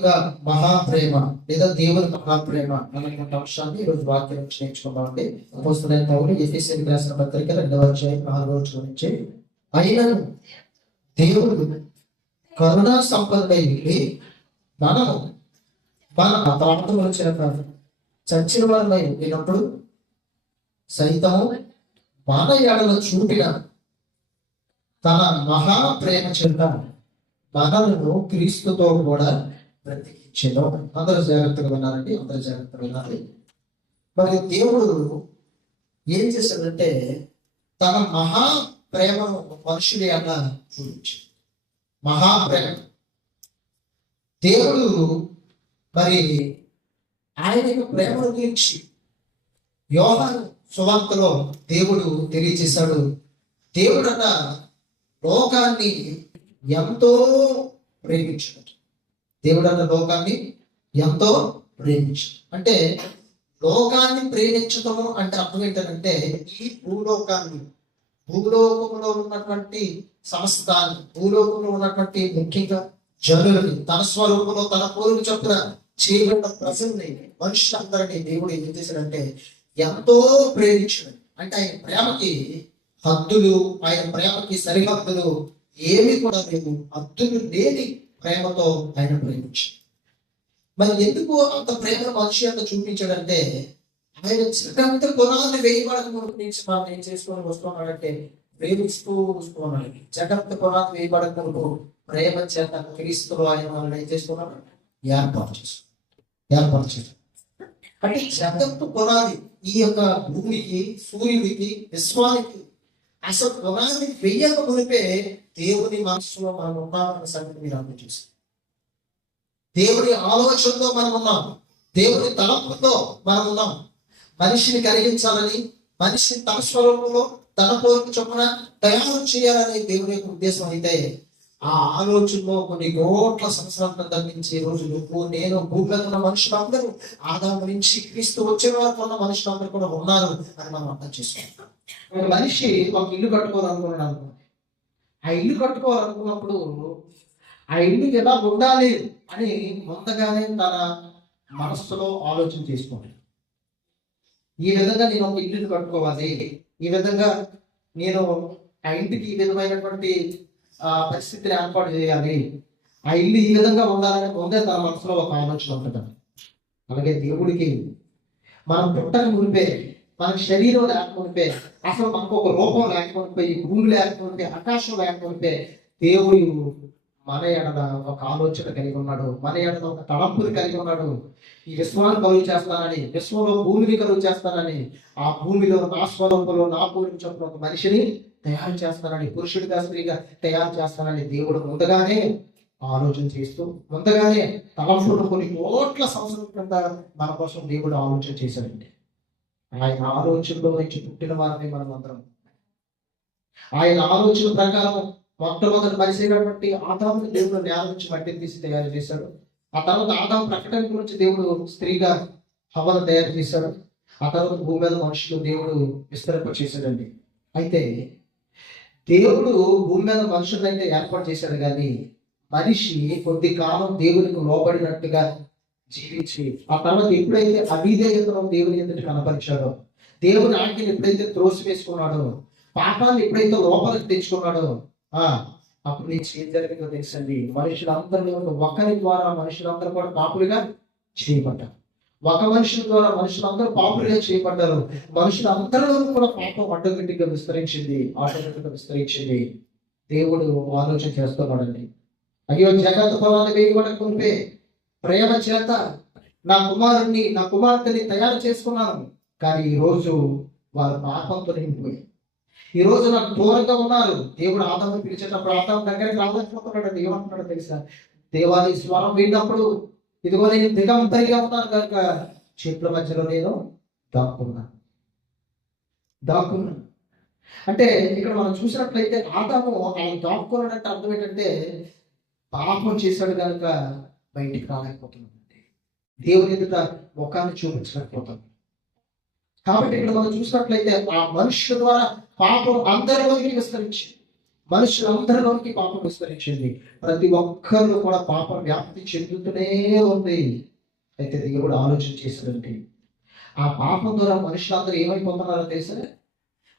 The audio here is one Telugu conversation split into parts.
యొక్క మహాప్రేమ లేదా దేవుని మహాప్రేమ అనేటువంటి అంశాన్ని ఈరోజు వాక్యం నుంచి నేర్చుకుందామండి. అపోస్తలుడైన పౌలు ఎఫెసీయులకు రాసిన పత్రిక 2వ అధ్యాయం 4వ వచనం నుంచి, అయినను దేవుడు కరుణా సంపన్నుడై ఉండి మనము మన అపరాధముల చేత చచ్చిన వారమై ఉండినప్పుడు సైతము మన ఎడల చూపిన తన మహాప్రేమ చేత మనలను క్రీస్తుతో కూడా బ్రతికించెను. అందరూ జాగ్రత్తగా వినాలండి, అందరూ జాగ్రత్తగా వినాలి. మరి దేవుడు ఏం చేశాడంటే తన మహాప్రేమను మనుషుడి అన్న చూపించాడు. మహాప్రేమ దేవుడు మరి ఆయన యొక్క ప్రేమను గురించి యోహాను సువార్తలో దేవుడు తెలియజేశాడు. దేవుడన్న లోకాన్ని ఎంతో ప్రేమించాడు. దేవుడన్న లోకాన్ని ఎంతో ప్రేమించాడు అంటే లోకాన్ని ప్రేమించటము అంటే అర్థం ఏంటంటే ఈ భూలోకంలో ఉన్నటువంటి సమస్తాన్ని, భూలోకంలో ఉన్నటువంటి ముఖ్యంగా జనులని తన స్వరూపంలో తన పోరుకు చొప్పున చేయబడిన ప్రజల్ని, మనుషులందరినీ దేవుడు ఏం చేశాడంటే ఎంతో ప్రేమించాడు. అంటే ఆయన ప్రేమకి హద్దులు, ఆయన ప్రేమకి సరిహద్దులు ఏమి కూడా లేవు. హద్దులు లేని ప్రేమతో ఆయన ప్రేమించాడు. మరి ఎందుకు అంత ప్రేమ మనిషి అంత చూపించాడంటే ఆయన జగంత గుణాన్ని వేయబడక మనకు నుంచి మనం ఏం చేసుకొని వస్తున్నాడంటే ప్రేమిస్తూ వస్తున్నాడు. జగంత గుణాన్ని వేయబడక మనకు ప్రేమ చేత క్రీస్తులో ఆయన మనల్ని ఏం చేసుకున్నాడు, ఏర్పాటు చేశాడు. అంటే జగత్తు పునాది ఈ యొక్క భూమికి, సూర్యుడికి, విశ్వానికి అసలు పునాది వెయ్యక మునిపే దేవుని మనసులో మనం ఉన్నామన్న సంగతి మీరు అర్థం చేశారు. దేవుని ఆలోచనలో మనం ఉన్నాం, దేవుని తలంపుతో మనం ఉన్నాం. మనిషిని కలిగించాలని, మనిషిని తన స్వరూపంలో తన పోరుకు చొప్పున తయారు చేయాలనే దేవుని యొక్క ఉద్దేశం అయితే ఆ ఆలోచనలో కొన్ని కోట్ల సంవత్సరాల తగ్గించి రోజు నువ్వు నేను భూమిలో ఉన్న మనుషులందరూ ఆదాము నుంచి క్రీస్తు వచ్చే వరకు ఉన్న మనుషులందరూ కూడా ఉన్నారు అని మనం అర్థం చేసుకుంటాం. ఒక మనిషి ఒక ఇల్లు కట్టుకోవాలనుకున్నాడు. ఆ ఇల్లు కట్టుకోవాలనుకున్నప్పుడు ఆ ఇల్లు ఎలా ఉండాలి అని ముందుగానే తన మనస్సులో ఆలోచన చేసుకుంటాడు. ఈ విధంగా నేను ఒక ఇల్లుని కట్టుకోవాలి, ఈ విధంగా నేను ఆ ఇంటికి ఈ విధమైనటువంటి పరిస్థితిని ఏర్పాటు చేయాలి, ఆ ఇల్లు ఈ విధంగా ఉండాలని ముందే తన మనసులో ఒక ఆలోచన ఉంటుంది. అలాగే దేవుడికి మనం పుట్టక మునిపే, మన శరీరం లేకపోతే, అసలు మనకు ఒక రూపం లేకపోతే, ఈ భూమి లేకపోతే, ఆకాశం లేకపోతే దేవుడు మన ఎడల ఒక ఆలోచన కలిగి ఉన్నాడు, మన ఎడల ఒక తలంపుని కలిగి ఉన్నాడు. ఈ విశ్వాన్ని కలుగు చేస్తానని, విశ్వంలో భూమిని కలుగు చేస్తానని, ఆ భూమిలో నా స్వరూపంలో నా భూమికి చొప్పున ఒక మనిషిని తయారు చేస్తానని, పురుషుడిగా స్త్రీగా తయారు చేస్తానని దేవుడు ముందుగానే ఆలోచన చేస్తూ, ముందుగానే తలంపులు కొన్ని కోట్ల సంవత్సరం కింద మన కోసం దేవుడు ఆలోచన చేశాడండి. ఆయన ఆలోచనలో నుంచి పుట్టిన వారని మనం అందరం. ఆయన ఆలోచన ప్రకారం మొట్టమొదటి మనిషి అయినటువంటి ఆదాముని దేవుడు నేల నుంచి మట్టిని తీసి తయారు చేశాడు. ఆ తర్వాత ఆదాము ప్రకటన గురించి దేవుడు స్త్రీగా హవ్వను తయారు చేశాడు. ఆ తర్వాత భూమి మీద మనుషులు దేవుడు విస్తరింప చేశాడండి. అయితే దేవుడు భూమి మీద మనుషులైతే ఏర్పాటు చేశాడు, కానీ మనిషి కొద్ది కాలం దేవునికి లోబడినట్టుగా జీవించి ఆ తర్వాత ఎప్పుడైతే అవిధేయతను దేవుని ఎదుటి కనపరిచాడో, దేవుని ఆజ్ఞని ఎప్పుడైతే త్రోసి వేసుకున్నాడో, పాపాన్ని ఎప్పుడైతే లోపలికి తెచ్చుకున్నాడో అప్పుడు నుంచి ఏం జరిగిందో తెలుసండి. మనుషులందరినీ ఒకరి ద్వారా మనుషులందరూ కూడా పాపులుగా చేయబడ్డారు. ఒక మనుషుల ద్వారా మనుషులందరూ పాపులుగా చేయబడ్డారు. మనుషులందరూ కూడా పాపం ఆటోమేటిక్గా విస్తరించింది. దేవుడు ఆలోచన చేస్తున్నాడండి. అయ్యో జగత్తు పొలాన్ని వేయబడక ముందే ప్రేమ చేత నా కుమారుణ్ణి, నా కుమార్తెని తయారు చేసుకున్నాను, కానీ ఈరోజు వారు పాపంతో నిండిపోయి ఈ రోజు నాకు దూరంగా ఉన్నారు. దేవుడు ఆదాము పిలిచేటప్పుడు ఆదాము దగ్గరికి రాలేకపోతున్నాడు. ఏమంటున్నాడు తెలుసా? దేవాది స్వరం విన్నప్పుడు ఇదిగో నేను దిగంబరిగా ఉన్నాను కనుక చెట్ల మధ్యలో నేను దాక్కున్నాను. అంటే ఇక్కడ మనం చూసినట్లయితే ఆదాము ఆయన దాక్కున్నాడంటే అర్థం ఏంటంటే పాపం చేశాడు కనుక బయటికి రాలేకపోతున్నాడు, దేవుని ఎదుట ముఖాన్ని చూపించలేకపోతాడు. కాబట్టి ఇక్కడ మనం చూసినట్లయితే ఆ మనుషుల ద్వారా పాపం అందరిలోకి విస్తరించింది. మనుషులందరిలోకి పాపం విస్తరించింది. ప్రతి ఒక్కరిలో కూడా పాపం వ్యాప్తి చెందుతూనే ఉంది. అయితే దేవుడు ఆలోచన చేసినట్టు ఆ పాపం ద్వారా మనుషులందరూ ఏమైపోతున్నారో తెలుసా?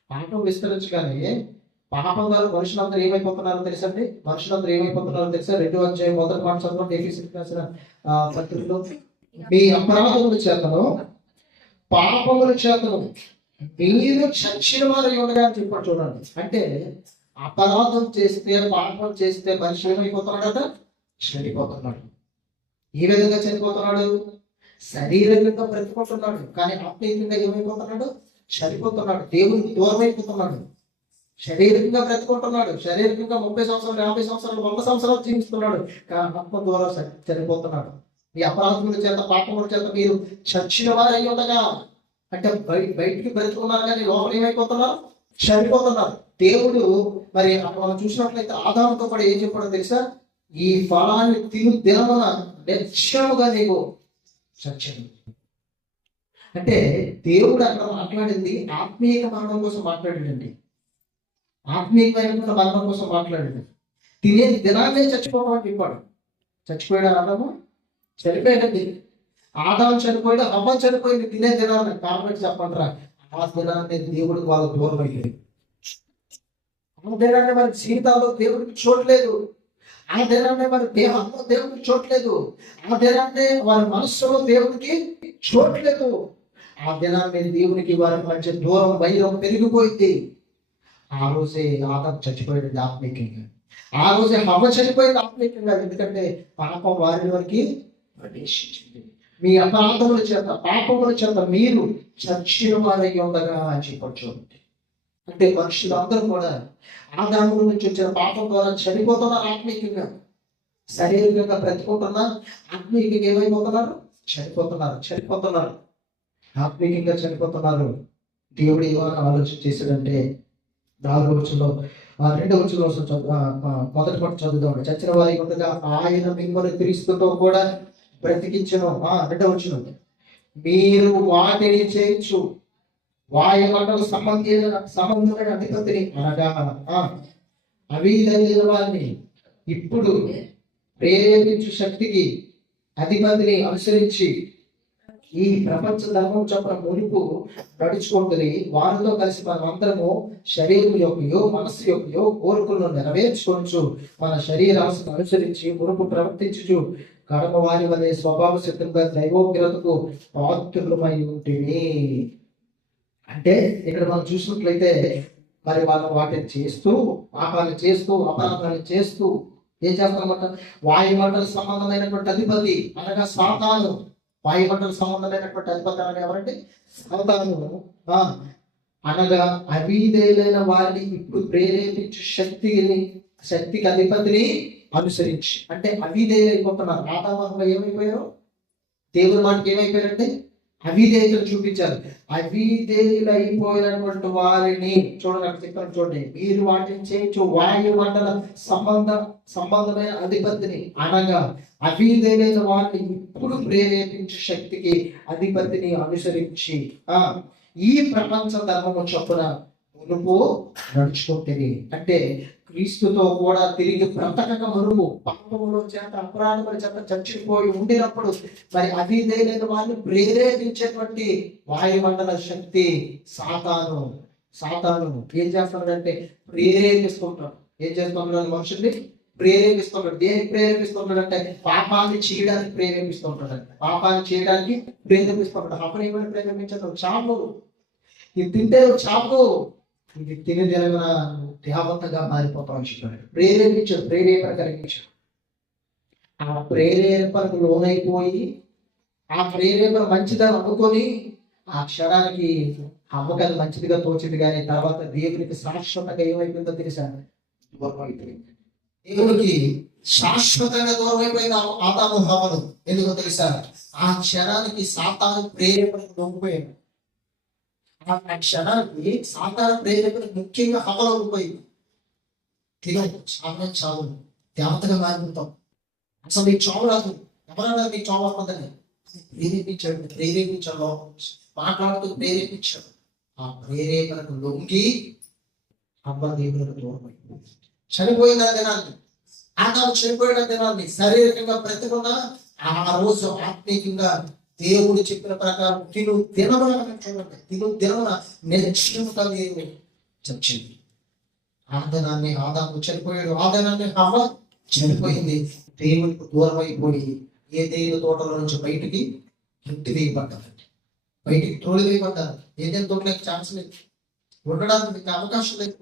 పాపం విస్తరించగానే పాపం ద్వారా మనుషులందరూ ఏమైపోతున్నారో తెలుసండి? మనుషులందరూ ఏమైపోతున్నారో తెలుసా? 2వ అధ్యాయం మొదటి మాట చదవండి. ఎఫెసీయులకు రాసిన పత్రికలో, మీ అపరాధముల చేతను పాపముల చేతను మీరు చచ్చిన వారు ఉండగా అని చెప్పాడు. చూడండి, అంటే అపరాధం చేస్తే పాపం చేస్తే మనిషి ఏమైపోతున్నాడట? చనిపోతున్నాడు. ఏ విధంగా చనిపోతున్నాడు? శరీరంగా బ్రతుకుంటున్నాడు, కానీ ఆత్మీయంగా ఏమైపోతున్నాడు? చనిపోతున్నాడు. దేవునికి దూరం అయిపోతున్నాడు. శారీరకంగా బ్రతుకుంటున్నాడు, శారీరకంగా 30 సంవత్సరాలు 50 సంవత్సరాలు 100 సంవత్సరాలు జీవిస్తున్నాడు, కానీ ఆత్మ ద్వారా చనిపోతున్నాడు. ఈ అపరాధముల చేత పాపముల చేత మీరు చచ్చిన వారు అయి ఉండగా, అంటే బయటికి బ్రతుకున్నారు కానీ లోపల ఏమైపోతున్నారు? చనిపోతున్నారు. దేవుడు మరి మనం చూసినట్లయితే ఆదాముతో కూడా ఏం చెప్పాడో తెలుసా? ఈ ఫలాన్ని తిను దినమున నిశ్చయముగా నీవు చచ్చాడు. అంటే దేవుడు అక్కడ మాట్లాడింది ఆత్మీయ మరణం కోసం మాట్లాడాడండి. ఆత్మీయమైన మరణం కోసం మాట్లాడాడు. తినే దినాన్నే చచ్చిపోమని చెప్పాడు. చచ్చిపోయాడు ఆదాము? చనిపోయాడండి. ఆదాము చనిపోయాడు, అవ్వ చనిపోయింది తినే దినాన్ని. కాబట్టి చెప్పండిరా, ఆ దినాన్ని దేవుడికి వాళ్ళ దూరం అయ్యాడు. ఆ దినాన్ని వారి జీవితాల్లో దేవుడికి చూడలేదు. ఆ దినాన్ని వారి దేహంలో దేవుడికి చూడలేదు. ఆ దినాన్ని వారి మనస్సులో దేవుడికి చూడలేదు. ఆ దినాన్ని దేవునికి వారి మధ్య దూరం వైరం పెరిగిపోయింది. ఆ రోజే ఆదాము చచ్చిపోయాడు ఆత్మీయంగా. ఆ రోజే హవ్వ చనిపోయింది ఆత్మీయంగా. ఎందుకంటే పాపం వారి వరకు ప్రవేశించింది. మీ అపరాధముల చేత పాపముల చేత మీరు చచ్చిన వారై ఉండగా అని చెప్పచ్చు. అంటే మనుషులందరూ కూడా ఆదాము నుంచి వచ్చిన పాపం ద్వారా చనిపోతున్నారు ఆత్మీయంగా. శారీరకంగా బ్రతుకుంటున్నా ఆత్మీయంగా ఏమైపోతున్నారు? చనిపోతున్నారు. ఆత్మీయంగా చనిపోతున్నారు. దేవుడు ఏమైనా ఆలోచన చేశాడంటే 4వ వచనంలో 2వ వచనంలో మొదటి మాట చదువుదాం. చచ్చిన వారి ఉండగా ఆయన మిమ్మల్ని క్రీస్తుతో కూడా బ్రతికించను. 2వ వచనం, మీరు వాటిని చేయొచ్చు వాయుమండల సంబంధమైన అధిపతిని అనగా అవిధైన వారిని ఇప్పుడు ప్రేరేపించు శక్తికి అధిపతిని అనుసరించి ఈ ప్రపంచ ధర్మం చొప్పున మునుపు నడుచుకుంటుంది. వారితో కలిసి మనం అందరము శరీరం యొక్కయో మనస్సు యొక్కయో కోరికలను నెరవేర్చుకోవచ్చు. మన శరీరాశను అనుసరించి మునుపు ప్రవర్తించు కడమ వారి వలె స్వభావ సిద్ధంగా దైవోగ్రతకు పాత్రులమై ఉంటుంది. అంటే ఇక్కడ మనం చూసినట్లయితే మరి వాళ్ళు వాటిని చేస్తూ పాపాలు చేస్తూ అపరాధాలు చేస్తూ ఏం చేస్తారన్నమాట? వాయుమండల సంబంధమైనటువంటి అధిపతి అనగా సాతాను. వాయుమండల సంబంధమైనటువంటి అధిపతి అనగా ఎవరంటే? సాతాను. అనగా అవిధేయులైన వారిని ఇప్పుడు ప్రేరేపించు శక్తికి అధిపతిని అనుసరించి. అంటే అవిధేయులైపోతున్నారు. ఆదాము ఏమైపోయారు? దేవుని మాటకి ఏమైపోయారంటే అవిధేయతను చూపించారు. అవిధేయులైపోయినటువంటి వారిని చూడండి, అక్కడ చెప్పాను చూడండి, మీరు వాటిని చేయొచ్చు వాయుమండల సంబంధమైన అధిపతిని అనగా అవిధేయులైన వారిని ఇప్పుడు ప్రేరేపించే శక్తికి అధిపతిని అనుసరించి ఈ ప్రపంచ ధర్మము చొప్పున మునుపు నడుచుకుంటుంది. అంటే క్రీస్తుతో కూడా తిరిగి బ్రతకక మునుపు పాపముల చేత అపరాధముల చేత చచ్చిపోయి ఉండినప్పుడు మరి అవిధేయులైన వారిని ప్రేరేపించేటువంటి వాయుమండల శక్తి సాతాను ఏం చేస్తున్నాడంటే ప్రేరేపిస్తుంటాడు. ఏం చేస్తున్నాడు? మనుషుల్ని ప్రేరేపిస్తున్నాడు. దేనికి ప్రేరేపిస్తున్నాడంటే పాపాన్ని చేయడానికి ప్రేరేపిస్తుంటాడు. అప్పుడు ఏమైనా ప్రేరేపించాడు? చావు, ఇది తింటే చావు, ఇది తిని జరగన దేవతగా మారిపోతామని చెప్పాడు. ప్రేరేపణ కలిగించాడు. ఆ ప్రేరేపణకు లోనైపోయి ఆ ప్రేరేపణ మంచిదని అనుకొని ఆ క్షణానికి అమ్మకాలు మంచిదిగా తోచింది, కానీ తర్వాత దేవునికి శాశ్వతంగా ఏమైపోయిందో తెలుసా? దూరం అయిపోయింది. దేవునికి శాశ్వతంగా దూరం అయిపోయిన ఆదాము హవ్వలు. ఎందుకో తెలుసా? ఆ క్షణానికి సాతాను ప్రేరేపణకు లొంగిపోయాడు. ఆ క్షణానికి సాతాను ప్రేరేపణ ముఖ్యంగా హవ్వలో పోయింది. తినవు, చావు, దేవతగా మారిపోతాం. అసలు నీకు చావు రాదు. ఎవరన్నా నీకు చావు వస్తుందని ప్రేరేపించాడు. మాట్లాడుతూ ప్రేరేపించాడు. ఆ ప్రేరేపణకు లొంగి అమ్మ దేవునికి దూరం అయిపోయింది. చనిపోయిన దినాన్ని, ఆదాము చనిపోయిన దినాన్ని శారీరకంగా బ్రతికున్న ఆ రోజు ఆత్మీయంగా దేవుడు చెప్పిన ప్రకారం దినమున చూడండి, దినమున నిశ్చయముగా మీరు చచ్చింది. ఆ దినాన్ని ఆదాము చనిపోయాడు, ఆ దినాన్ని హవ్వ చనిపోయింది. దేవుడికి దూరం అయిపోయి ఏ దేవుని తోటలో నుంచి బయటికి ఇంటి వేయబడ్డారండి, బయటికి తోడు వేయబడ్డారు. ఏదైనా తోటలకు ఛాన్స్ లేదు, ఉండడానికి మీకు అవకాశం లేదు,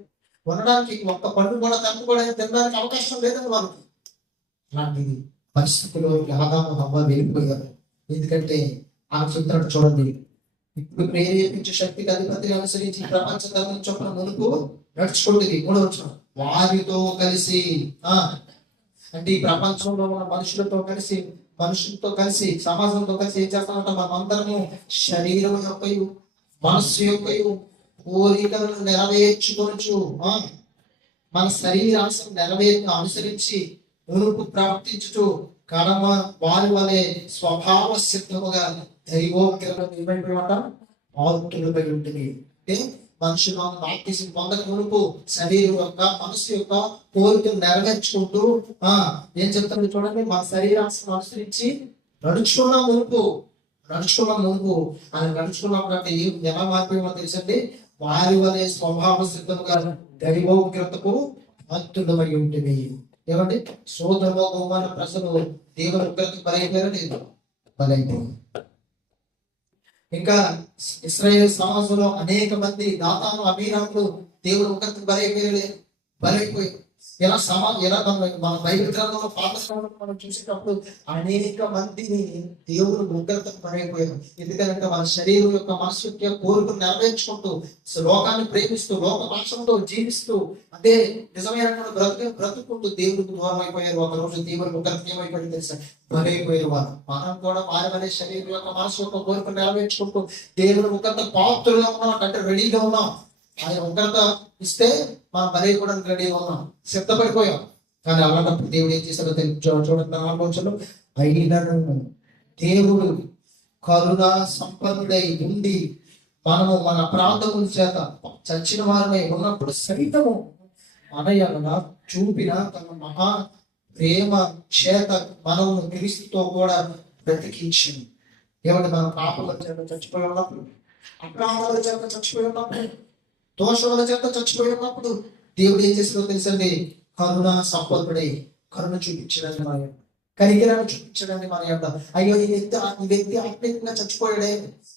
ఉండడానికి ఒక్క పండు కూడా తప్పు కూడా తినడానికి అవకాశం లేదని వాళ్ళకి. అలాంటి పరిస్థితుల్లో ఆదాము హవ్వ వెళ్ళిపోయారు. ఎందుకంటే ఆ చెప్తున్నాడు చూడండి, ఇప్పుడు ప్రేరేపించే శక్తికి అధిపతిని అనుసరించి ప్రపంచ ధర్మం చొప్పున మునుపు నడుచుకుంటుంది. మూడో వచ్చిన వారితో కలిసి, అంటే ఈ ప్రపంచంలో ఉన్న మనుషులతో కలిసి సమాజంతో కలిసి ఏం చేస్తామంట, మనం అందరము శరీరం యొక్క మనస్సు యొక్క కోరికలను నెరవేర్చుకోవచ్చు. మన శరీరాన్ని అనుసరించి మునుపు ప్రవర్తించుచు కడమ వారి వలె స్వభావ సిద్ధముగా దైవోక్రమం ఏమైపోయినమాట ఆతులపై ఉంటుంది. అంటే మనుషులు బాప్తిజం పొందక మునుపు శరీరం యొక్క మనసు యొక్క కోరికలు నెరవేర్చుకుంటూ ఏం చెప్తారు చూడండి, మా శరీరాన్ని అనుసరించి నడుచుకున్న మునుపు ఆయన నడుచుకున్నప్పుడు అంటే ఎలా మారిపోయామో తెలుసండి, వారి వలె స్వభావ సిద్ధముగా దైవోగ్రతకు భక్తుడమై ఉంటుంది. ఏమండి, సోదరో గోమాన ప్రజలు దేవుని ఉగ్రతకు బలైపోయారో లేదు, బలైపోయారు. ఇంకా ఇశ్రాయేల్ సమాజంలో అనేక మంది దాతాను అభిరాములు దేవుడు ఉగ్రతకు బలైపోయారు. ఎలా మన బైబిల్ గ్రంథంలో పాత సంవత్సరం మనం చూసేటప్పుడు అనేక మందిని దేవుడు ఉగ్రతకు బలైపోయారు. ఎందుకంటే మన శరీరం యొక్క మనసు యొక్క కోరికలు నెరవేర్చుకుంటూ లోకాన్ని ప్రేమిస్తూ లోక భాషంతో జీవిస్తూ అదే నిజమైన బ్రతుకుంటూ దేవుడికి దూరం అయిపోయారు. ఒక రోజు దేవుడు ఉగ్రతకు ఏమైపోయింది తెలుసా, బలైపోయారు వారు. మనం కూడా వారి శరీరం యొక్క మనసు యొక్క కోరికలు నెరవేర్చుకుంటూ దేవుడు ఉగ్రత పాత్రగా ఉన్నాం, అంటే రెడీగా ఉన్నాం. ఆయన ఉగ్రత ఇస్తే మనం బలైపోవడానికి రెడీగా ఉన్నాం, సిద్ధపడిపోయాం. కానీ అలాంటప్పుడు దేవుడు ఏం చేశాడో చూడండి, ఆలోచనలు అయినను దేవుడు కరుణ సంపన్నుడై ఉండి మనము మన అపరాధముల చేత చచ్చిన వారమై ఉన్నప్పుడు సైతము అనయన చూపిన తన మహా ప్రేమ చేత మనము క్రీస్తుతో కూడా బ్రతికించింది. ఏమంటే మన పాపల చేత చచ్చిపోయి ఉన్నప్పుడు, అపరాధాల చేత చచ్చిపోయి ఉన్నప్పుడు, దోషముల చేత చచ్చిపోయి ఉన్నప్పుడు దేవుడు ఏం చేసిందో తెలుసండి, కరుణ సంపన్నుడై కరుణ చూపించడానికి మన యొక్క కనికరాన్ని చూపించడానికి మన యొక్క అయ్యో ఈ వ్యక్తి ఆత్మీయంగా చచ్చిపోయాడే,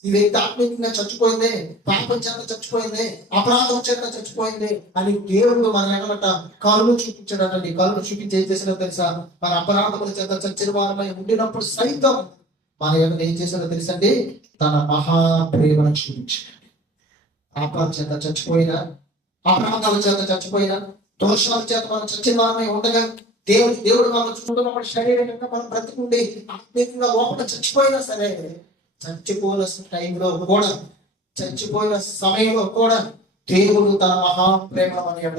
ఈ వ్యక్తి ఆత్మీయంగా చచ్చిపోయిందే, పాపం చేత చచ్చిపోయిందే, అపరాధం చేత చచ్చిపోయింది అని దేవుడు మన ఎడమట కరుణ చూపించడాన్ని. కరుణ చూపించి ఏం చేసినా తెలుసా, మన అపరాధముల చేత చచ్చిన వారమై ఉండినప్పుడు సైతం మన యొక్క ఏం చేసినా తెలుసండి, తన మహాప్రేమను చూపించాడు. పాపాల చేత చచ్చిపోయినా, అపరాధాల చేత చచ్చిపోయినా, దోషాల చేత మనం చచ్చిన వారమై ఉండగా దేవుడు మనం చూస్తున్నప్పుడు శరీరంగా మనం బ్రతుకుండి ఆత్మీయంగా లోపల చచ్చిపోయినా సరే, చచ్చిపోయిన టైంలో కూడా, చచ్చిపోయిన సమయంలో కూడా దేవుడు తన మహాప్రేమ మన ఎడ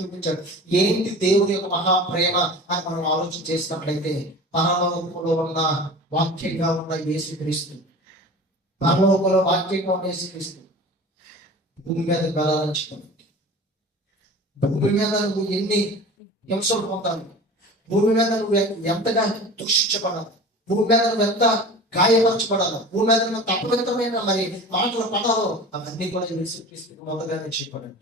చూపించాడు. ఏంటి దేవుడి యొక్క మహాప్రేమ అని మనం ఆలోచన చేసినట్లయితే, పరలోకంలో ఉన్న వాక్యంగా ఉన్న యేసుక్రీస్తు, పరలోకంలో వాక్యంగా ఉన్న యేసుక్రీస్తు భూమి మీద బలాలంచుకోండి. భూమి మీద నువ్వు ఎన్ని హింసలు పొందాలి, భూమి మీద నువ్వు ఎంతగా దూషించబడాలి, భూమి మీద నువ్వు ఎంత గాయపరచబడాలో, భూమి మీద నువ్వు తప్పవిధమైన మరి మాటలు పడాలో, అవన్నీ కూడా యేసుక్రీస్తుకు మొదలుగానే చెప్పబడండి.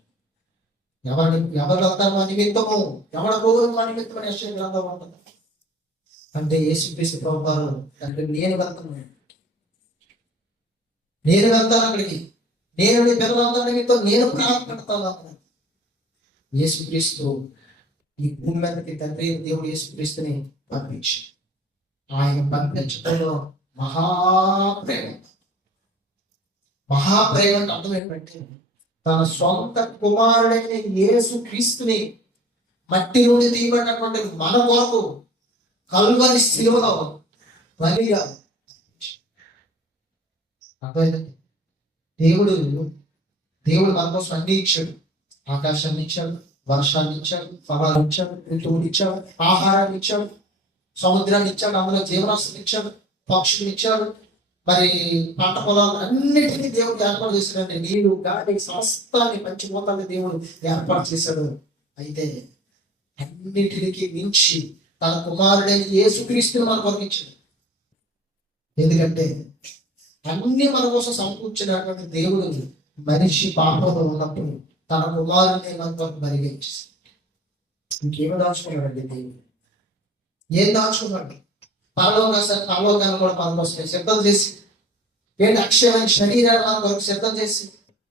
ఎవరు వెళ్తారు ఆ నిమిత్తము, ఎవరి పోగొరు ఆ నిమిత్తం అని యెషయా గ్రంథంలో ఉంటుంది. అంటే యేసుక్రీస్తు ప్రభువారు అంటే నేను వెళ్తాను అక్కడికి, నేను నీ పిల్లలందరి నిమిత్తం నేను ప్రారంభపెడతాను. యేసుక్రీస్తు ఈ భూమి మీదకి తండ్రి దేవుడు యేసుక్రీస్తుని పంపించి, ఆయన పంపించడంలో మహాప్రేమ అర్థం ఏంటంటే, తన సొంత కుమారుడైన యేసుక్రీస్తుని మట్టి నుండి తీయబడినటువంటి మన కొరకు కల్వరి శిలువలో బలిగా అర్థమైందండి. దేవుడు మన కోసం అన్ని ఇచ్చాడు. ఆకాశాన్ని ఇచ్చాడు, వర్షాన్ని ఇచ్చాడు, ఫలాన్ని ఇచ్చాడు, ఋతువుని ఇచ్చాడు, ఆహారాన్ని ఇచ్చాడు, సముద్రాన్ని ఇచ్చాడు, అందులో జీవరాశిని ఇచ్చాడు, పక్షులు ఇచ్చాడు, మరి పంట పొలాలు అన్నిటికీ దేవుడు ఏర్పాటు చేశాడండి. నీరు గాలి సమస్తాన్ని పంచిపోతాన్ని దేవుడు ఏర్పాటు చేశాడు. అయితే అన్నిటికీ మించి తన కుమారుడైన యేసుక్రీస్తుని మనకు పంపించాడు. ఎందుకంటే అన్ని మన కోసం సమకూర్చినటువంటి దేవుడు మనిషి పాపంలో ఉన్నప్పుడు తన కుమారుని మన కొరకు బలిగించేసి ఇంకేమో దాచుకున్నాడండి దేవుడు. ఏం దాచుకున్నాడు? పరలోకాన్ని కూడా మన కోసం సిద్ధం చేసి, ఏంటి అక్షయమైన శరీరాన్ని మన కొరకు సిద్ధం చేసి,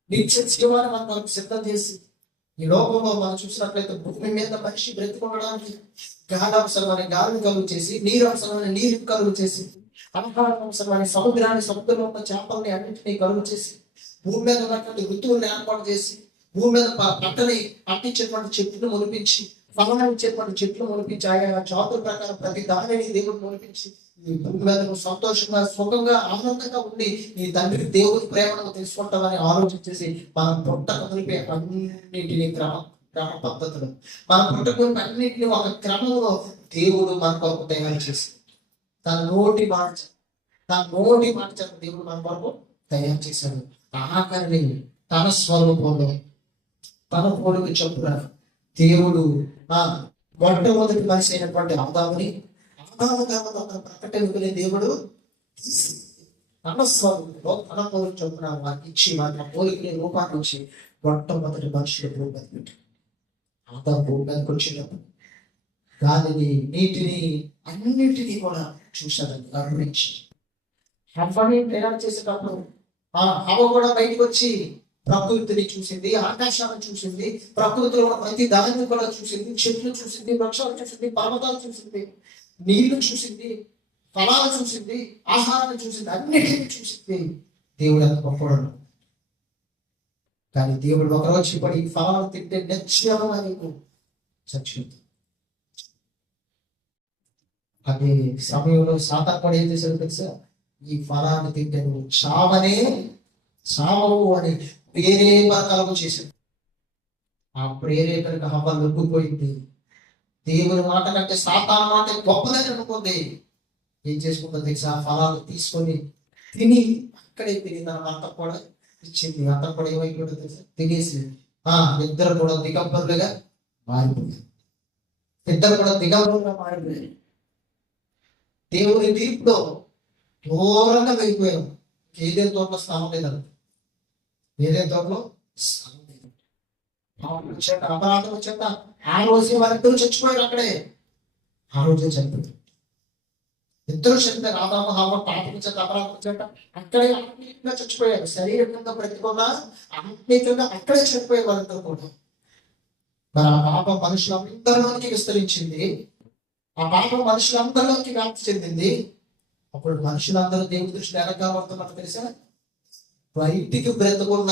నిత్య జీవాన్ని మన కొరకు సిద్ధం చేసి, ఈ లోకంలో మనం చూసినట్లయితే భూమి మీద మనిషి బ్రతికొనడానికి గాలి అవసరమైన గాలిని కలుగు చేసి, నీరు అవసరమైన నీరు కలుగు చేసి, ఆహారం అవసరమైన సముద్రంలో ఉన్న చేపల్ని అన్నింటినీ కలుగు చేసి, భూమి మీద ఉన్నటువంటి ఋతువులను ఏర్పాటు చేసి, భూమి మీద పంటని పండించేటువంటి చెట్లు మొలిపించి, ఫలాన్ని ఇచ్చేటువంటి చెట్లు మొలిపించి, ఆయా జాతుల ప్రకారం ప్రతి దానిని దేవుడు మొలిపించి, ఈ భూమి మీద నువ్వు సంతోషంగా సుఖంగా ఆనందంగా ఉండి నీ తండ్రి దేవుని ప్రేమను తెలుసుకుంటామని ఆలోచించేసి మనం పుట్టక మునిపే అన్నింటినీ క్రమ పద్ధతులు, మన పుట్టక అన్నింటినీ ఒక క్రమంలో దేవుడు మన కొరకు తయారు చేసి తన నోటి మాట దేవుడు మన కొరకు తయారు చేశాడు. ఆఖరిని తన స్వరూపంలో తన పోలిక చొప్పున దేవుడు మొట్టమొదటి మనిషి అయినటువంటి ఆదాముని ప్రకటన దేవుడు తన స్వరూపంలో తన పోలిక చొప్పున వారికి ఇచ్చి వారి పోలికని రూపాన్ని వచ్చి మొట్టమొదటి మనుషులు భూమి మీద పెట్టాడు. ఆదాము భూమి మీదకి వచ్చినప్పుడు గాలిని నీటిని అన్నింటినీ కూడా చూశాడండి, గమనించి హవ్వని తయారు చేసేటప్పుడు హవ్వ కూడా బయటకు వచ్చి ప్రకృతిని చూసింది, ఆకాశాన్ని చూసింది, ప్రకృతిలో ప్రతి దానిని కూడా చూసింది, చెట్లు చూసింది, వృక్షాలు చూసింది, పర్వతాలు చూసింది, నీళ్లు చూసింది, ఫలాలు చూసింది, ఆహారాన్ని చూసింది, అన్నిటిని చూసింది. దేవుడు అంత గొప్పవాడు. కానీ దేవుడు ఒకరోజు పడి ఫలాలు తింటే నిశ్చయంగా నీకు చచ్చింది. అదే సమయంలో సాతాను ఏం చేశాడు తెలుసా? ఈ ఫలాన్ని తింటే నువ్వు చావవు అని ప్రేరేపణ కలుగు చేశాడు. ఆ ప్రేరేపణకు హవ్వ లొంగిపోయింది. దేవుని మాట కంటే సాతాను మాట గొప్పదని అనుకుంది. ఏం చేసుకుంటుంది తెలుసా? ఫలాలు తీసుకొని తిని అక్కడే తిని తన అత్త కూడా ఇచ్చింది. అత్త కూడా ఏమైపోయిందో తెలుసా? తినేసి ఇద్దరు కూడా దిగంబరులుగా మారిపోయారు. దేవుని తీర్పులో దూరంగా వెళ్ళిపోయాం. ఏదేని తోటలో స్థానం లేదంట. ఏదేని తోటలో స్థానం లేదు. అపరాధం వచ్చేట ఆ రోజే వారిద్దరు చచ్చిపోయారు. అక్కడే ఆ రోజే చనిపోయారు. ఇద్దరు చనిపోయారు. ఆదాము హవ్వ పాపం చేత అపరాధం వచ్చేట అక్కడే ఆత్మీయంగా చచ్చిపోయారు. శరీరంగా బ్రతికున్నా ఆత్మీయంగా అక్కడే చనిపోయారు వారిద్దరు కూడా. మరి ఆ పాపం మనుషులందరిలోకి విస్తరించింది. ఆ పాపం మనుషులందరిలోకి వ్యాప్తి చెందింది. అప్పుడు మనుషులందరూ దేవుడి దృష్టిలో ఎలా కాబడుతున్నారు తెలుసా? బయటికి బ్రతుకున్న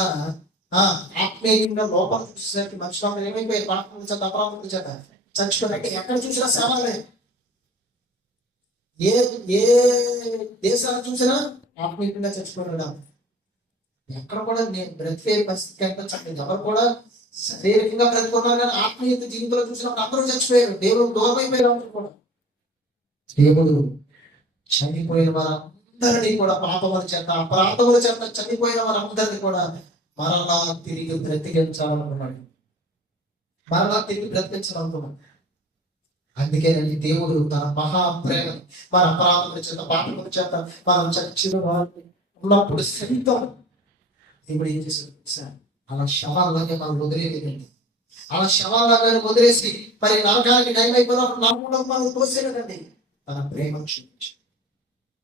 ఆత్మీయంగా లోపల చూసేసరికి మనుషులందరూ ఏమైపోయారు? పాపం చేత అపరాధం చేత చచ్చిపోయినట్టు ఎక్కడ చూసినా సేవలే. ఏ దేశాలు చూసినా ఆత్మీయంగా చచ్చిపోయినా ఎక్కడ కూడా నేను బ్రతికే పరిస్థితి కనిపించండి. ఎవరు కూడా శారీరకంగా బ్రతుకున్నారు కానీ ఆత్మీయత జీవితంలో చూసినప్పుడు అందరూ చచ్చిపోయారు. దేవుడు దూరం అయిపోయారు. అందరూ కూడా దేవుడు చనిపోయిన వారందరినీ కూడా పాపముల చేత అపరాధముల చేత చనిపోయిన వారందరినీ కూడా మరలా తిరిగి బ్రతికించాలనుకున్నాడు. అందుకేనండి దేవుడు తన మహాప్రేమ మన అపరాధముల చేత పాపముల చేత మనం చచ్చిన వారిని ఉన్నప్పుడు సైతం దేవుడు ఏం చేశాడు? అలా శవాల్లాగే మనం వదిలేదండి. అలా శవాల్లాగా వదిలేసి మరి నరకానికి టైం అయిపోయినప్పుడు నరకంలో మనం తోసేదండి. తన ప్రేమను చూపించడండి.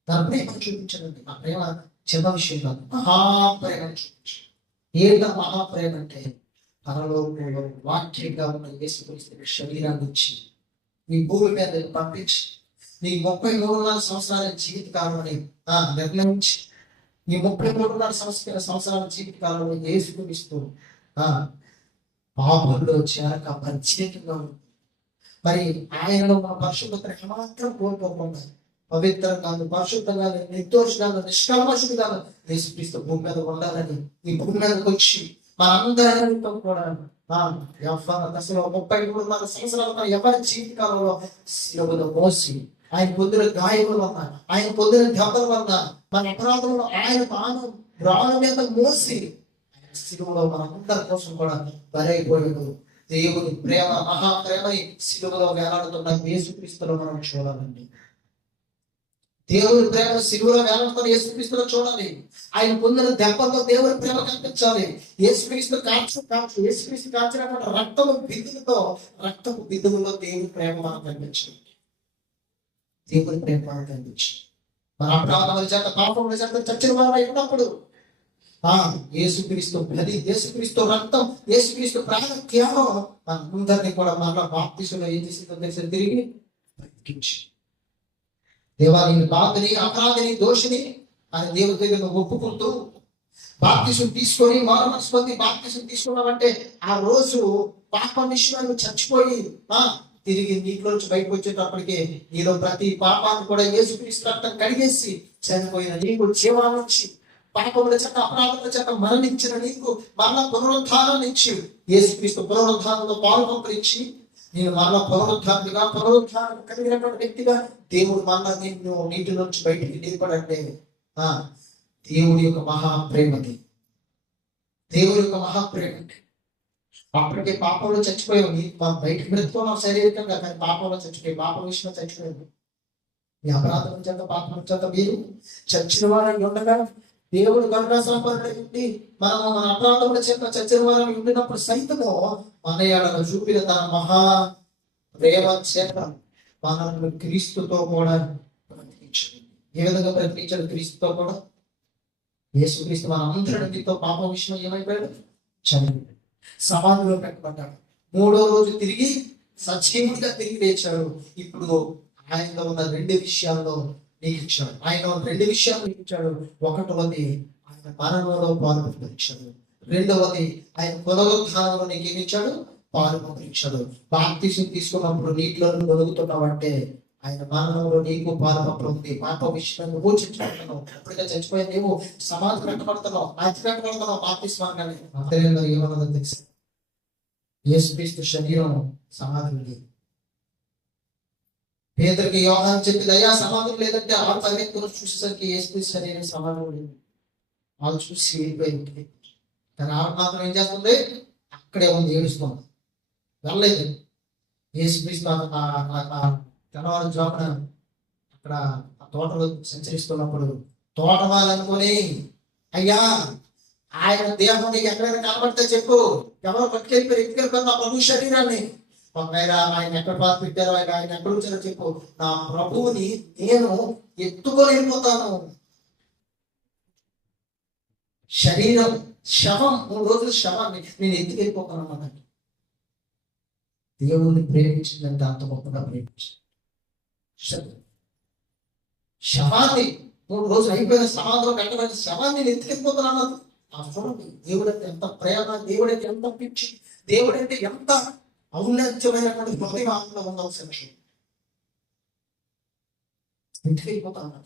ఆ ప్రేమ చిన్న విషయం కాదు, మహాప్రేమను చూపించాడు. ఏంటో మహాప్రేమ అంటే పరలోకంలో వాక్యంగా ఉన్న యేసుక్రీస్తు శరీరాన్ని ఇచ్చి నీ భూమి మీద పంపించి నీ 33 సంవత్సరాల జీవిత కాలంలో నిర్ణయించి నీ 33 సంవత్సరాల జీవిత కాలంలో యేసుక్రీస్తు పాపంలో చేరక ప్రత్యేకంగా ఉంటుంది. మరి ఆయనలో మన పరిశుభ్రత ఏమాత్రం కోల్పోకుండా పవిత్రంగా పరిశుద్ధంగా నిర్దోషంగా నిష్కల్మషుడిగా యేసుక్రీస్తు భూమి మీద ఉండాలని ఈ భూమి మీదకి వచ్చి మనందరితో కూడా దశలో 33 సంవత్సరాల ఎవరి జీవితకాలంలో శిలువలో మోసి ఆయన పొందిన గాయముల వల్ల ఆయన పొందిన దెబ్బల వల్ల మన అపరాధంలో ఆయన తాను రాళ్ళ మీద మోసి సిలువలో మనందరి కోసం కూడా బలైపోయాడు. దేవుని ప్రేమ మహాప్రేమని సిలువలో వేలాడుతున్న యేసుక్రీస్తులో మనం చూడాలండి. దేవుని ప్రేమ సిలువలో వేలాడుతున్న యేసుక్రీస్తులో చూడాలి. ఆయన పొందిన దెబ్బతో దేవుని ప్రేమ కనిపించాలి. యేసుక్రీస్తు కాల్చినటువంటి రక్తపు బిందువులో దేవుని ప్రేమ మనం కనిపించాలి. దేవుని ప్రేమ మనం కనిపించాలి. మన అపరాధముల చేత పాపముల చేత చచ్చిన వారై ఉన్నప్పుడు యేసుక్రీస్తు బలి, యేసుక్రీస్తు రక్తం, యేసుక్రీస్తు ప్రాణ త్యాగం మనందరినీ కూడా మరలా బాప్తిసంలో ఏం చేసిందో తెలిసి తిరిగి బ్రతికించి, దేవా నేను పాపిని, అపరాధిని, దోషిని అని దేవుని దగ్గర ఒప్పుకుంటూ బాప్తిసం తీసుకొని మారమనసు పొంది బాప్తిసం తీసుకున్నామంటే ఆ రోజు పాప విషయాన్ని చచ్చిపోయి తిరిగి నీటిలోంచి బయటకు వచ్చేటప్పటికే నీలో ప్రతి పాపాన్ని కూడా యేసుక్రీస్తు రక్తం కడిగేసి చనిపోయిన నీకు జీవాన్నిచ్చి, పాపముల చేత అపరాధముల చేత మరణించిన నీకు మరలా పునరుద్ధానాన్ని ఇచ్చి, యేసుక్రీస్తు పునరుద్ధానంలో పాల్పంపరించి నేను మరలా పునరుద్ధానం కలిగినటువంటి వ్యక్తిగా దేవుడు మరలా నిన్ను నీటిలోంచి బయటికి నిలబడంటే దేవుడి యొక్క మహాప్రేమది. దేవుడి యొక్క మహాప్రేమది. అప్పటికే పాపంలో చచ్చిపోయావు. బయటకు బ్రతుకున్నావు శారీరకంగా, కానీ పాపంలో చచ్చిపోయి పాప విషయంలో చచ్చిపోయావు. ఈ అపరాధం చేత పాపం చేత మీరు చచ్చిన వారిని ఉండగా దేవుడు కరుణాసంపన్నుడై మనము మన అపరాధముల చేత చచ్చిన వారిని ఉండినప్పుడు సైతము మన ఎడల చూపిన తన మహా ప్రేమ చేత మనల్ని క్రీస్తుతో కూడా బ్రతికించాడు. ఏ విధంగా బ్రతికించాడు? క్రీస్తుతో కూడా. యేసుక్రీస్తు మన అందరితో పాప విషయంలో ఏమైపోయాడు? చనిపోయాడు, సమాధిలో పెట్టబడ్డాడు. 3వ రోజు తిరిగి సజీవుడిగా తిరిగి లేచాడు. ఇప్పుడు ఆయనలో ఉన్న 2 విషయాల్లో నీకు ఇచ్చాడు. ఆయన 2 విషయాలు నీకు ఇచ్చాడు. ఒకటవది ఆయన మరణంలో పాల్పొందించాడు. 2వది ఆయన పునరుద్ధానంలో నీకు ఏమి ఇచ్చాడు? పాల్పొందించాడు. బాప్తిసం తీసుకున్నప్పుడు నీటిలో దొరుకుతున్నావంటే ఆయన మరణంలో నీకు పాల్పొంది పాప విషయాన్ని ఊచించుకుంటున్నావు. అప్పటికే చచ్చిపోయే నీవు సమాధి పెట్టబడుతున్నావు, బాప్తిస్మాన్ని ఏమన్నదో తెలుసు. యేసుక్రీస్తు శరీరం సమాధి ఉంది. పేదరికి యోహాను చెప్పింది, అయ్యా సమాధం లేదంటే ఆ పరిగెత్తును చూసేసరికి యేసుక్రీస్తు శరీరం సమాధం లేదు. వాళ్ళు చూసి వెళ్ళిపోయింది. కానీ ఆత్మ ఏం చేస్తుంది? అక్కడే ఉంది, ఏడుస్తుంది, వెళ్ళలేదు. యేసుక్రీస్తు తెల్లవారు జామున అక్కడ ఆ తోటలో సంచరిస్తున్నప్పుడు తోటవాలనుకొని, అయ్యా ఆయన దేహం నీకు ఎక్కడైనా కనబడితే చెప్పు, ఎవరో పట్టుకెళ్ళిపోయి ఎత్తుకెళ్ళిపోయి నా ప్రభు శరీరాన్ని, ఒకవేళ ఆయన ఎక్కడ బాధ పెట్టారో ఆయన ఎక్కడ వచ్చారో చెప్పు, నా ప్రభువుని నేను ఎత్తుకొని వెళ్ళిపోతాను. శరీరం శవం, 3 రోజుల శవాన్ని నేను ఎత్తుకెళ్ళిపోతాను అన్నమాట. దేవుణ్ణి ప్రేమించిందంటే అంత గొప్పగా ప్రేమించింది. శవాన్ని 3 రోజులు అయిపోయిన సమాధిలో పెట్టబడిన శవాన్ని నేను ఎత్తుకెళ్ళిపోతాను. చూడండి, దేవుడంటే ఎంత ప్రేమ, దేవుడంటే ఎంత పిచ్చి, దేవుడంటే ఎంత ఔన్నత్యమైనటువంటి హృదయంలో ఉండాల్సిన విషయం. ఇంటికి వెళ్ళిపోతాను.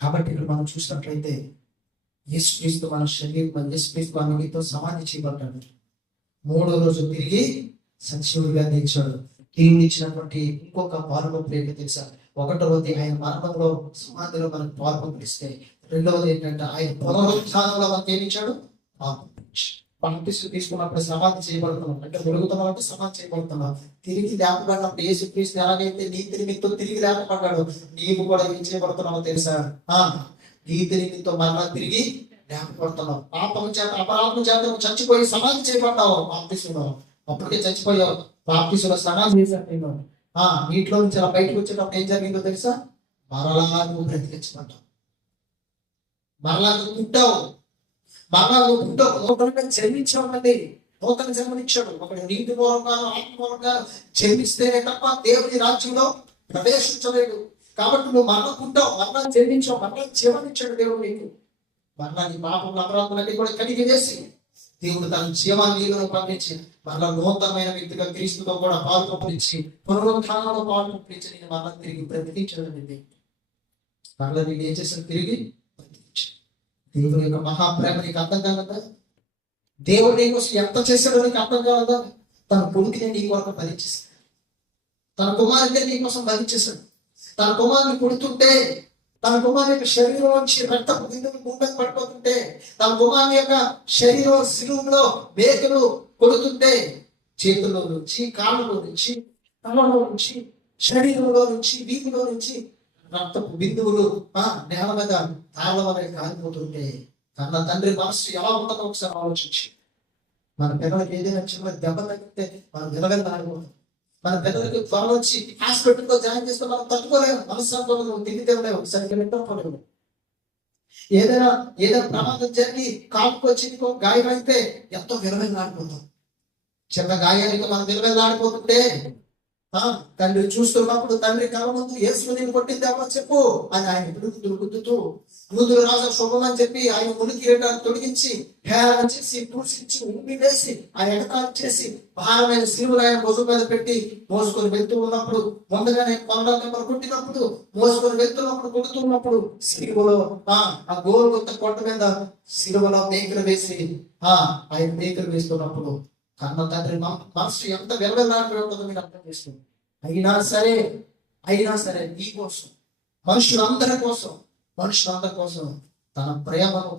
కాబట్టి ఇక్కడ మనం చూసినట్లయితే యేసుక్రీస్తు మన శరీరం, యేసుక్రీస్తు మన మీతో సమాధి చేయబడ్డాడు. 3వ రోజు తిరిగి సజీవుడిగా తెచ్చాడు. దేవుడు ఇచ్చినటువంటి ఇంకొక పాల్పొంపు ఏంటో తెలుసా? 1వది ఆయన మరణంలో సమాధిలో మనకు పాల్పొంపిస్తే, 2వది ఏంటంటే ఆయన పునరుత్థానంలో మనకి ఏమి ఇచ్చాడు? బాప్తిసం తీసుకున్నప్పుడు సమాధి చేయబడుతున్నాం, అంటే దొరుకుతున్నాం, అంటే సమాధి చేయబడుతున్నాం. తిరిగి లేపబడినప్పుడు యేసుక్రీస్తు ఎలాగైతే నీతి నిమిత్తం తిరిగి లేపబడ్డాడు, నీవు కూడా ఏం చేయబడుతున్నావో తెలుసా? నీతి నిమిత్తం మరలా తిరిగి లేపబడుతున్నావు. పాపం చేత అపరాధం చేత చచ్చిపోయి సమాధి చేయబడ్డావు. బాప్తిసంలో అప్పటికే చచ్చిపోయావు. బాప్తిసంలో సమాధి చేశాను. నీటిలో నుంచి అలా బయటకు వచ్చేటప్పుడు ఏం జరిగిందో తెలుసా? మరలా నువ్వు బ్రతికించబడ్డావు, మరలా నువ్వు పుట్టావు, మరలా నువ్వు పుట్టావు. నూతనంగా జన్మించామండి. నూతన జన్మనిచ్చాడు. ఒకటి నీటి మూలంగాను ఆత్మ మూలంగాను జన్మిస్తేనే తప్ప దేవుని రాజ్యంలో ప్రవేశించలేడు. కాబట్టి నువ్వు మరలా పుట్టావు, మరలా జన్మించావు, మరలా జీవనిచ్చాడు దేవుడు నీకు. మరలా నీ పాపం అపరాధులన్నీ కూడా కడిగి వేసి దేవుడు తన జీవాన్ని పంపించి మరలా నూతనమైన వ్యక్తిగా క్రీస్తుతో కూడా పాల్పొంచి పునరుత్థానంలో పాల్పొంచి నేను మరలా తిరిగి బ్రతికించడండి. మరలా నేను ఏం చేశాను? తిరిగి బ్రతికించాను. దేవుని యొక్క మహాప్రేమ నీకు అర్థం కాలదా? దేవుడు నీ కోసం ఎంత చేశాడో నీకు అర్థం కాలదా? తన కొడుకుని నీ కొరకు భరించేశాడు, తన కుమారుడిని నీ కోసం భరించేశాడు. తన కుమారుని కొడుతుంటే తన కుమారు యొక్క శరీరం నుంచి రక్తపు బిందువులు భూమి మీద పడిపోతుంటే, తన కుమారు యొక్క శరీరం శిలువలో మేకలు కొడుతుంటే, చేతుల్లో నుంచి, కాళ్ళలో నుంచి, తలలో నుంచి, శరీరంలో నుంచి, వీపులో నుంచి రక్తపు బిందువులు నేల మీద తాళ్ళ వల్ల కాలిపోతుంటే కన్న తండ్రి మనసు ఎలా ఉంటుందో ఒకసారి ఆలోచించి. మన పిల్లలకి ఏదైనా చిన్న దెబ్బ తగ్గితే మనం నిలవెళ్ళాడిపోతాం. మన పిల్లలకి త్వరలో వచ్చి హాస్పిటల్లో జాయిన్ చేస్తే మనం తట్టుకోలేము. మనస్సాంతం తిండి తినలేము, సరిగ్గా నిద్రపోలేము. ఏదైనా ప్రమాదం జరిగి కాపుకొచ్చి గాయం అయితే ఎంతో విలువెళ్ళాడిపోతాం. చిన్న గాయానికి మనం విలువెళ్ళాడిపోతుంటే తండ్రి చూస్తున్నప్పుడు, తండ్రి కళ ముందు యేసు నేను కొట్టిందేమో చెప్పు అని ఆయన గుద్దుతూ యూదుల రాజు శుభం అని చెప్పి ఆయన మునికి తొలగించి హేళన చేసి దూషించి ఉమ్మి వేసి ఆయన ఎగతాళి చేసి భారమైన సిలువలు ఆయన భుజం మీద పెట్టి మోసుకొని వెళ్తూ ఉన్నప్పుడు, ముందుగానే కొండలు కొట్టినప్పుడు మోసుకొని వెళ్తున్నప్పుడు, కొడుతున్నప్పుడు సిలువలో ఆ గోలు కొత్త కొట్ట మీద సిలువలో మేకలు వేసి ఆయన మేకలు వేస్తున్నప్పుడు కన్న తండ్రి మనసు ఎంత వెలవెల్లాడిపోతుందో మీరు అర్థం చేస్తుంది. అయినా సరే నీ కోసం, మనుషులందరి కోసం తన ప్రేమను,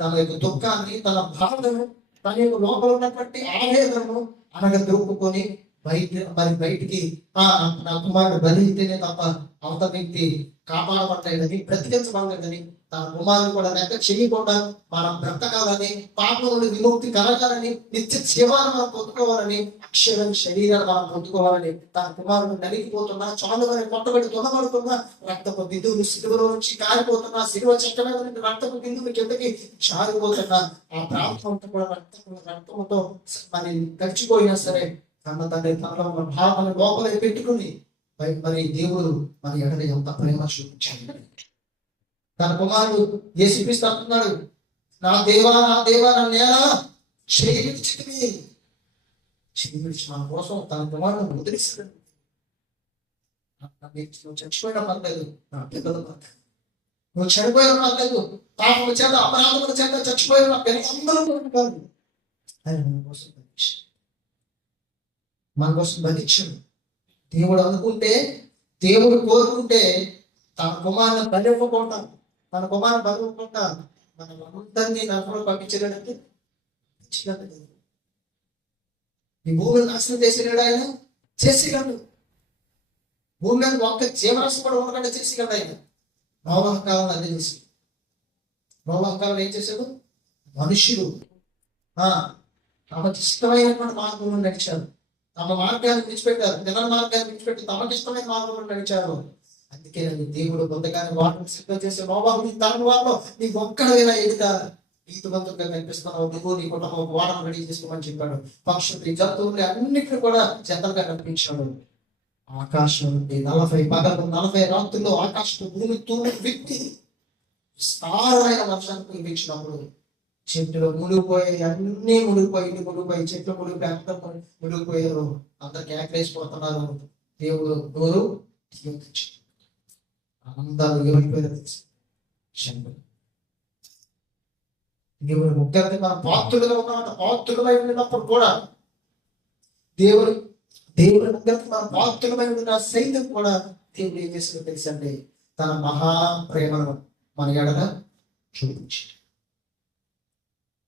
తన యొక్క దుఃఖాన్ని, తన బాధను, తన యొక్క లోపల ఉన్నటువంటి ఆవేదనను దొరుకుకొని బయటికి నా కుమారుడు బలితేనే తప్ప అవత వ్యక్తి కాపాడబడ్డాడని, బ్రతికించబడలేదని, తన కుమారుడు కూడా లెక్క చేయకుండా మనం బ్రతకాలని, పాపం నుండి విముక్తి కలగాలని, నిత్య జీవాన్ని మనం పొందుకోవాలని, అక్షరం శరీరాన్ని మనం పొందుకోవాలని తన కుమారుడు నలిగిపోతున్నా, చాలుగానే కొట్టబడి తొనబడుతున్నా, రక్తపు బిందువులు సిలువలో నుంచి కారిపోతున్నా, సిలువ చెక్క మీద నుండి రక్తపు బిందువులు కిందకి జారిపోతున్నా, ఆ ప్రాంతం కూడా రక్తంతో మరి గడిచిపోయినా సరే కన్న తండ్రి తనలో ఉన్న భావన లోపలే పెట్టుకుని మరి దేవుడు మన ఎడల ఎంత ప్రేమ చూపించాడు. తన కుమారుడు యేసుక్రీస్తు అంటున్నాడు, నా దేవా నన్ను ఎలా చేయి విడిచి మన కోసం తన కుమారుడు వదిలిస్తాడు. నువ్వు చచ్చిపోయిన పర్లేదు, నా పిల్లలు పర్లేదు, నువ్వు చనిపోయిన పర్లేదు, పాపముల చేత అపరాధముల చేత చచ్చిపోయిన నా పిల్లలందరూ కాదు, ఆయన మన కోసం బతికించాడు. దేవుడు అనుకుంటే, దేవుడు కోరుకుంటే తన కుమారుని బలివ్వకుండా మనం అందరినీ నరకంలో పంపించలేదంటే ఈ భూమిని నాశనం చేసేవాడు ఆయన, చేసేయగలడు. భూమి మీద ఒక్క జీవరాశి కూడా ఉండకుండా చేసేయగలడు ఆయన. నోవహు కాలంలో అదే చేసి, నోవహు కాలంలో ఏం చేశాడు? మనుషులు తమకి ఇష్టమైనటువంటి మార్గంలో నడిచారు, తమ మార్గాన్ని విడిచిపెట్టారు, జన మార్గాన్ని విడిచిపెట్టి తమకి ఇష్టమైన మార్గంలో నడిచారు. అందుకే దేవుడు ముందుగానే వాటిని సిద్ధం చేసే నోవహు నీ తరం వారిలో నీకు ఒక్కడైనా ఎదుట నీతిమంతులుగా కనిపిస్తున్నావు, నువ్వు నీ కుటుంబం వాడను రెడీ చేసుకోమని చెప్పాడు. పక్షులు, జంతువులు అన్నిటిని కూడా జతలుగా కనిపించాడు. ఆకాశం నుండి 40 రాత్రుల్లో ఆకాశం భూమి తూము వ్యక్తి విస్తారమైన వర్షాన్ని కురిపించినప్పుడు చెట్లు మునిగిపోయి, అన్ని మునిగిపోయి, చెట్లు మునిగిపోయి, అందరూ మునిగిపోయారు. అందరికి ఏకలేసిపోతున్నారు. దేవుడు నోరు అందరూ ఏమైపోయారు? దేవుడు ముఖ్యంగా మన పాత్రులుగా ఉన్నమాట, పాత్రులమై ఉన్నప్పుడు కూడా దేవుడు ముఖ్యంగా మన పాత్రులమై ఉన్న సైతం కూడా దేవుడు ఏం చేసిందో తెలుసండి, తన మహాప్రేమను మన ఎడల చూపించాడు.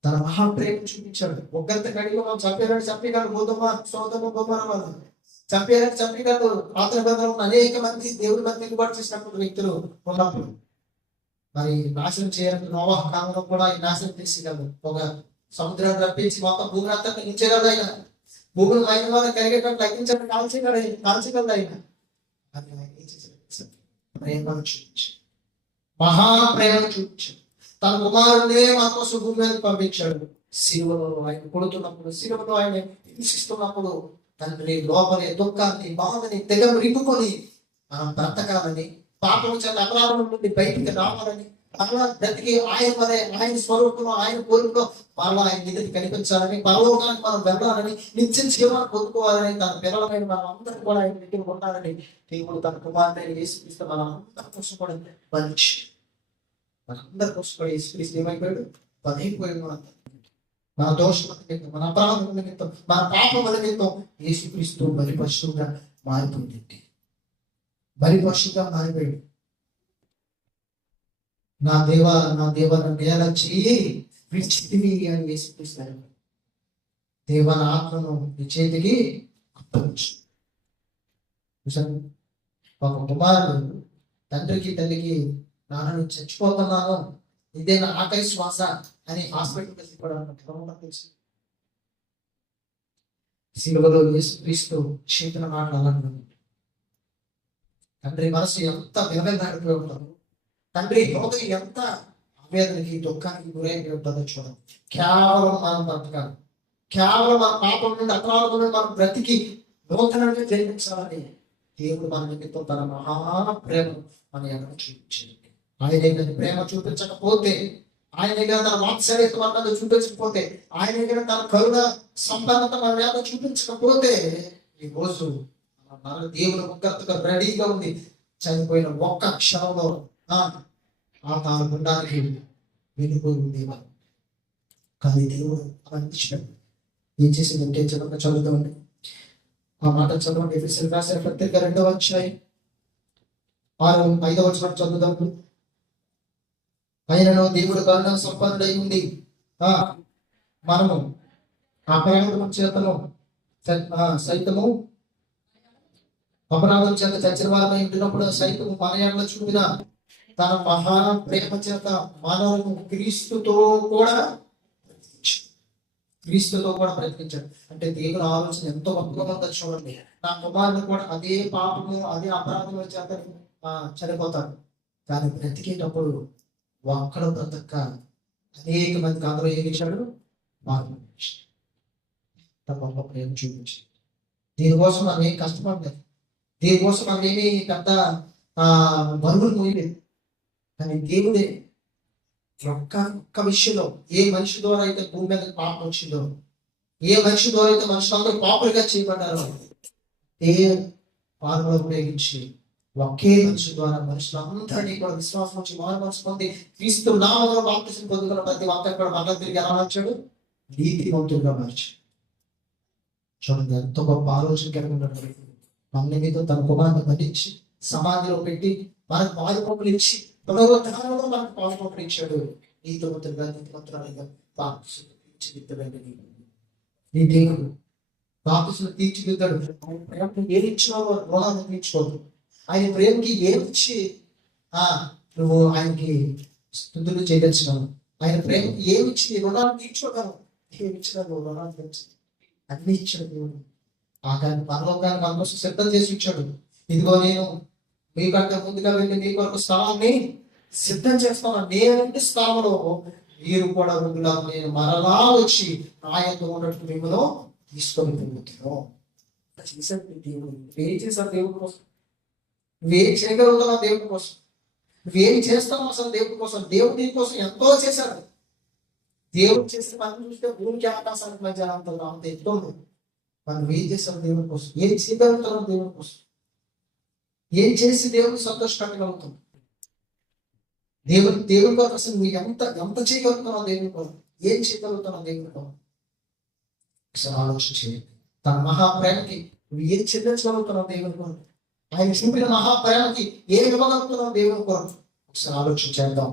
తన మహాప్రేమ చూపించాడు. ఒక్కరితో కడిగి మనం చంపేగాడు సోదమ బొమ్మరవాళ్ళు చంపేగాడు. పాత్ర బంధంలో అనేక మంది దేవుడి మంది దిగుబాటు చేసినప్పుడు వ్యక్తులు ఉన్నప్పుడు మరి నాశనం చేయాలని నోవహు కాలంలో కూడా ఈ నాశనం చేసేయగలడు. ఒక సముద్రాన్ని రప్పించి మొత్తం భూమిని అంతా నించగలడు ఆయన. భూమిని మైన వాళ్ళ కలిగేటట్టు లగ్గించడం కాల్చగలడు ఆయన. ప్రేమను చూపించాడు, మహాప్రేమను చూపించాడు. తన కుమారుడే మన కోసం భూమి మీద పంపించాడు. సిలువలో ఆయన కొడుతున్నప్పుడు, సిలువలో ఆయన హింసిస్తున్నప్పుడు తండ్రి లోపలి దుఃఖాన్ని, బాధని తెగరిపుకొని మనం బ్రతకాలని, పాపం చేత అపరాధం నుండి బయటికి రావాలని, అలా బ్రతికి ఆయన స్వరూపంలో, ఆయన కోరికలో మరలా ఆయన నిధికి కనిపించాలని, పరలోకానికి మనం వెళ్ళాలని, నిత్య జీవనాన్ని పొందుకోవాలని, తన పిల్లలమైన మనం అందరికీ కూడా ఆయన దగ్గర ఉండాలని దేవుడు తన కుమారుని యేసుక్రీస్తు మనం అందరి కోసం కూడా బంధించాడు. మనందరి కోసం కూడా యేసుక్రీస్తు ఏమైపోయాడు? బలైపోయాడు. మన దోషముల నిమిత్తం, మన అపరాధముల నిమిత్తం, మన పాపముల నిమిత్తం యేసుక్రీస్తు బలిపశువుగా మారిపోయింది. బలిపశువుగా మారిపోయాడు. నా దేవ నన్ను ఎలా చేయి విడిచితివి అని వేసిపిస్తారు. దేవ నా ఆత్మను నీ చేతికి అప్పగించు. చూసాను, ఒక కుమారుడు తండ్రికి తల్లికి నాన్న చచ్చిపోతున్నాను, ఇదే నా ఆఖరి శ్వాస అని హాస్పిటల్కి వెళ్ళిపోవడానికి తెలుసు. సిలువలో యేసుక్రీస్తు చేతుల మాట్లాడాలన్నాడు. తండ్రి మనసు ఎంత విలవిల్లాడిపోయి ఉంటారు, తండ్రి హృదయం ఎంత ఆవేదనకి దుఃఖానికి గురైపోయి ఉంటుందో చూడండి. కేవలం మనం బ్రతకాలి, కేవలం మన పాపం నుండి అపరాధం నుండి మనం బ్రతికి నూతనంగా జన్మించాలని దేవుడు మన నిమిత్తం తన మహాప్రేమ మన ఎక్కడ చూపించింది. ఆయనే కానీ ప్రేమ చూపించకపోతే, ఆయనే కానీ తన వాత్సల్యత మన మీద చూపించకపోతే, ఆయనే కానీ తన కరుణ సంపన్నత మన మీద చూపించకపోతే, ఈ రోజు మన దేవుడు ముఖత్తుగా రెడీగా ఉంది. చనిపోయిన ఒక్క క్షణంలో ఆ తాను గుండానికి వెళ్ళిపోయి ఉండేవా. కానీ దేవుడు అందించాడు. ఏం చేసిందంటే చదువుతామండి ఆ మాట చదవండి. ఎఫెసీయులకు రాసిన పత్రిక 2వ అధ్యాయం 5వ వచనం చదువుదాము. ఆయనను దేవుడు కరుణ సంపన్నుడై ఉండి మనము అపరాధం చేతను సైతము అపరాధం చేత చచ్చిన వారమై ఉండినప్పుడు సైతము మన ఎడల చూపిన తన మహా ప్రేమ చేత మనము క్రీస్తుతో కూడా బ్రతికించాడు. అంటే దేవుని ఆలోచన ఎంతో గొప్పగా చూడండి. నా కుమారుడు కూడా అదే పాపము అదే అపరాధం చేత చనిపోతాడు, కానీ బ్రతికేటప్పుడు ఒక్కడ బ్రతక అనేక మందికి అందరూ ఏమి ఇచ్చాడు, మార్పు గొప్ప ప్రేమ చూపించి. దీనికోసం మనం ఏం కష్టపడలేదు, దీనికోసం మనం ఏమి పెద్ద బరువులు పోయలేదు. కానీ దేవుడే ఒక్క విషయంలో ఏ మనిషి ద్వారా అయితే భూమి మీద పాపం వచ్చిందో, ఏ మనిషి ద్వారా అయితే మనుషులందరూ పాపులుగా చేయబడ్డారో, ఏ పాలన ఉపయోగించి ఒకే మనిషి ద్వారా మనుషులందరినీ కూడా విశ్వాసం వచ్చి మారు మనసు పొంది క్రీస్తు నామములో బాప్తిసం పొందుకున్న ప్రతి ఒక్కరు కూడా మళ్ళీ తిరిగి ఎలా మార్చాడు, నీతిమంతులుగా మార్చాడు. చూడండి ఎంతో గొప్ప ఆలోచన కలిగి ఉన్నాడు. మన మీద తన కుమారుని బంధించి సమాధిలో పెట్టి మనకు పాలుపొప్పులు ఇచ్చి పునరుద్ధానంలో మనకు పాలుపొప్పులు ఇచ్చాడు. నీతిమంతులుగా నీతిమంతురాలుగా బాప్తిసం తీర్చిదిద్దడండి. నీ దేవుడు బాప్తిసం తీర్చిదిద్దాడు. ఆయన ప్రేమను ఏది ఇచ్చినా రుణాన్ని తీర్చుకోదు. ఆయన ప్రేమకి ఏమిచ్చి నువ్వు ఆయనకి స్తుతులు చేయదలిచినావు. ఆయన ప్రేమకి ఏమిచ్చి రుణాన్ని తీర్చుకోగలవు. ఏమిచ్చినా నువ్వు రుణాన్ని తీర్చు. అన్ని ఇచ్చాడు దేవుడు. ఆగాన్ని పరలోకాన్ని మన కోసం సిద్ధం చేసి ఇచ్చాడు. ఇదిగో నేను మీకంటే ముందుగా వెళ్ళి మీ కొరకు స్థలాన్ని సిద్ధం చేస్తాను. నేనంటే స్థలంలో మీరు కూడా ముందుగా నేను మరలా వచ్చి ఆయనతో ఉన్నట్టు మిమ్మల్ని తీసుకొని తిరుగుతాను. చేశాడు దేవుడు. ఏం చేశారు దేవుడి కోసం? నువ్వేం చేయగలుగుతున్నావు దేవుడి కోసం? నువ్వేం చేస్తావు అసలు దేవుడి కోసం? దేవుడు నీ కోసం ఎంతో చేశాడు. దేవుడు చేసిన పని చూస్తే భూమికి ఆకాశానికి మధ్య అంత ఎత్తు ఉంది. మనం ఏం చేస్తాం దేవుడి కోసం? ఏం చేయగలుగుతున్నాం దేవుడి కోసం? ఏం చేసి దేవుడు సంతోషపెట్టగలుగుతాం? దేవుడి కోసం అసలు నువ్వు ఎంత చేయగలుగుతున్నావు దేవుడి కోసం? ఏం చేయగలుగుతున్నావు దేవుడి కోసం? అసలు ఆలోచన చేయండి. తన మహాప్రేమకి నువ్వు ఏం చెల్లించగలుగుతున్నావు దేవుడి కోసం? ఆయన చూపిన మహాప్రేమకి ఏం ఇవ్వగలుగుతున్నావు దేవుడి కోసం? ఒకసారి ఆలోచన చేద్దాం.